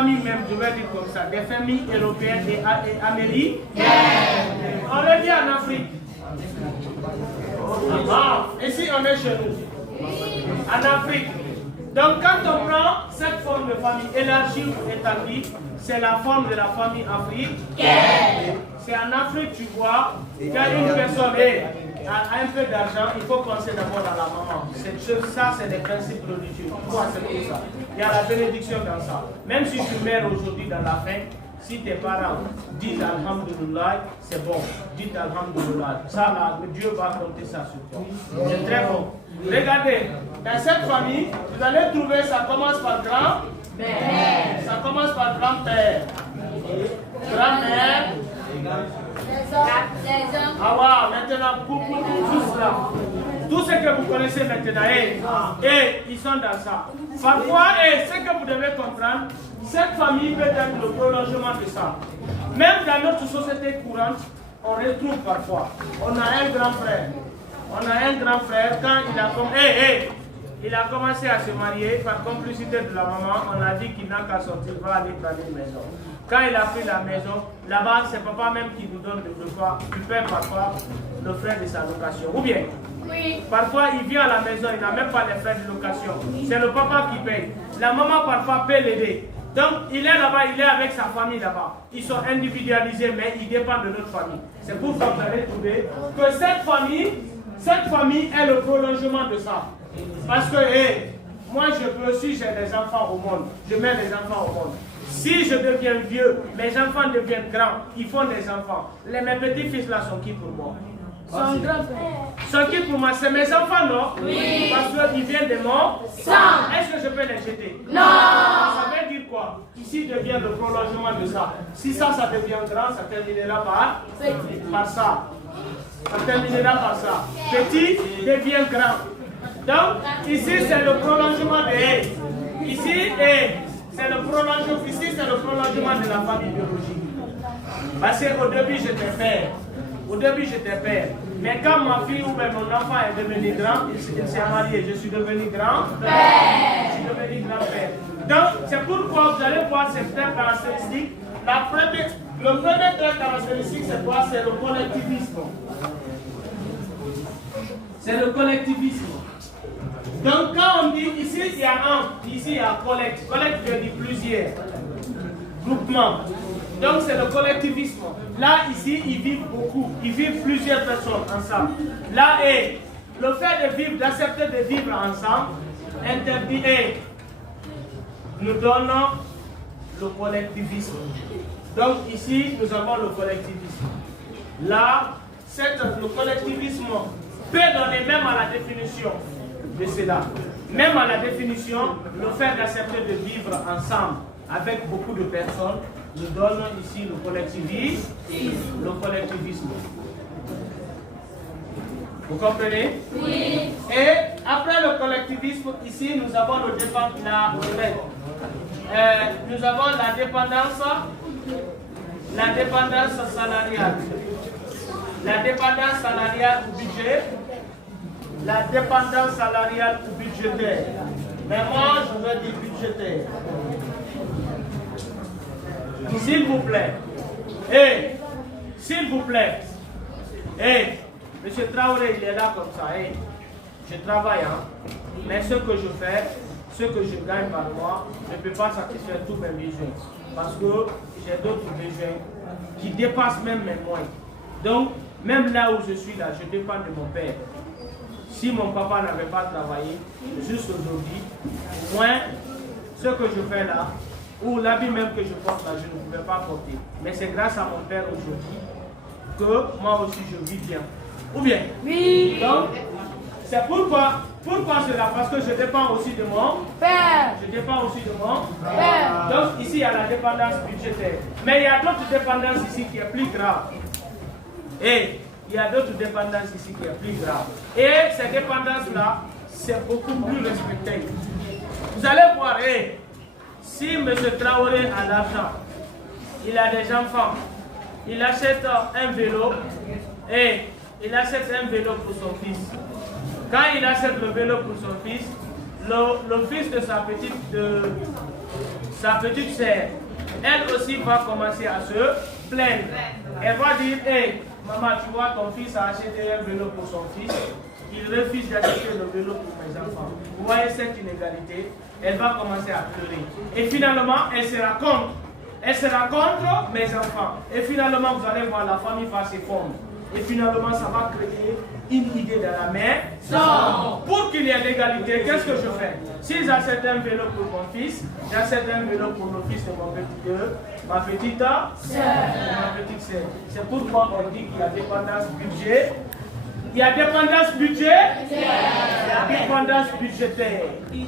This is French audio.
familles même, je vais dire comme ça, des familles européennes et américaines. On le dit en Afrique. Ici, on est chez nous. En Afrique. Donc, quand on prend cette forme de famille élargie ou établie, c'est la forme de la famille africaine. C'est en Afrique, tu vois, quand une personne a un peu d'argent, il faut penser d'abord à la maman. Ça, c'est des principes religieux. Il faut accepter ça. Il y a la bénédiction dans ça. Même si tu meurs aujourd'hui dans la faim, si tes parents disent Alhamdulillah, c'est bon. Dites Alhamdulillah. Ça, là, Dieu va compter ça sur toi. C'est très bon. Regardez, dans cette famille, vous allez trouver, ça commence par grand-père. Ça commence par grand-père. Grand-mère. Ah ouais, maintenant, pour tous là. Tout ce que vous connaissez maintenant, ils sont dans ça. Parfois, ce que vous devez comprendre, cette famille peut être le prolongement de ça. Même dans notre société courante, on retrouve parfois. On a un grand frère. Quand il a commencé à se marier, par complicité de la maman, on a dit qu'il n'a qu'à sortir, il va aller prendre une maison. Quand il a pris la maison, là-bas, c'est papa même qui nous donne le quoi. Il paie parfois le frais de sa location. Ou bien, parfois il vient à la maison, il n'a même pas les frais de location. C'est le papa qui paye. La maman parfois peut l'aider. Donc il est là-bas, il est avec sa famille là-bas. Ils sont individualisés, mais ils dépendent de notre famille. C'est pour ça que vous allez trouver que cette famille est le prolongement de ça. Parce que moi je peux, si j'ai des enfants au monde, je mets les enfants au monde. Si je deviens vieux, mes enfants deviennent grands, ils font des enfants. Mes petits-fils là sont qui pour moi? Sont qui pour moi? C'est mes enfants, non? Oui. Parce qu'ils viennent de mon sang. Est-ce que je peux les jeter? Non. Ça veut dire quoi? Ici devient le prolongement de ça. Si ça devient grand, ça terminera par ça. Ça terminera par ça. Petit devient grand. Donc, ici c'est le prolongement de Ici, c'est le prolongement de la famille biologique. Parce qu'au début, j'étais père. Mais quand ma fille ou même mon enfant est devenu grand, il s'est marié, je suis devenu grand-père. Donc, c'est pourquoi vous allez voir ces traits caractéristiques. Le premier trait caractéristique, c'est quoi? C'est le collectivisme. C'est le collectivisme. Donc, quand on dit ici, il y a ici, il y a collecte. Collecte veut dire plusieurs groupements. Donc, c'est le collectivisme. Là, ici, ils vivent beaucoup. Ils vivent plusieurs personnes ensemble. Là, le fait de vivre, d'accepter de vivre ensemble, interdit nous donne le collectivisme. Donc, ici, nous avons le collectivisme. Là, le collectivisme peut donner même à la définition de cela. Même à la définition, le fait d'accepter de vivre ensemble avec beaucoup de personnes nous donne ici le collectivisme. Vous comprenez? Oui. Et après le collectivisme, ici nous avons nous avons la dépendance salariale. La dépendance salariale au budget. La dépendance salariale ou budgétaire. Mais moi, je veux dire budgétaire. S'il vous plaît. S'il vous plaît. Monsieur Traoré, il est là comme ça. Je travaille, mais ce que je fais, ce que je gagne par mois, ne peut pas satisfaire tous mes besoins. Parce que j'ai d'autres besoins qui dépassent même mes moyens. Donc, même là où je suis là, je dépends de mon père. Si mon papa n'avait pas travaillé, jusqu'aujourd'hui, au moins, ce que je fais là, ou l'habit même que je porte là, je ne pouvais pas porter. Mais c'est grâce à mon père aujourd'hui que moi aussi je vis bien. Ou bien? Oui. Donc, c'est pourquoi cela? Parce que je dépends aussi de mon père. Je dépends aussi de mon père. Donc, ici, il y a la dépendance budgétaire. Mais il y a d'autres dépendances ici qui est plus grave. Il y a d'autres dépendances ici qui est plus grave. Et ces dépendances-là, c'est beaucoup plus respecté. Vous allez voir, si M. Traoré a l'argent, il a des enfants, il achète un vélo, il achète un vélo pour son fils. Quand il achète le vélo pour son fils, le fils de sa petite sœur, elle aussi va commencer à se plaindre. Elle va dire, hey, maman, tu vois, ton fils a acheté un vélo pour son fils. Il refuse d'acheter le vélo pour mes enfants. Vous voyez cette inégalité? Elle va commencer à pleurer. Et finalement, elle sera contre. Elle sera contre mes enfants. Et finalement, vous allez voir, la famille va se fondre. Et finalement, ça va créer une idée dans la maison. Pour qu'il y ait l'égalité, qu'est-ce que je fais? Si j'achète un vélo pour mon fils, j'achète un vélo pour le fils de ma petite sœur. C'est pourquoi on dit qu'il y a dépendance budget. Il y a dépendance budget. Il y a dépendance budgétaire.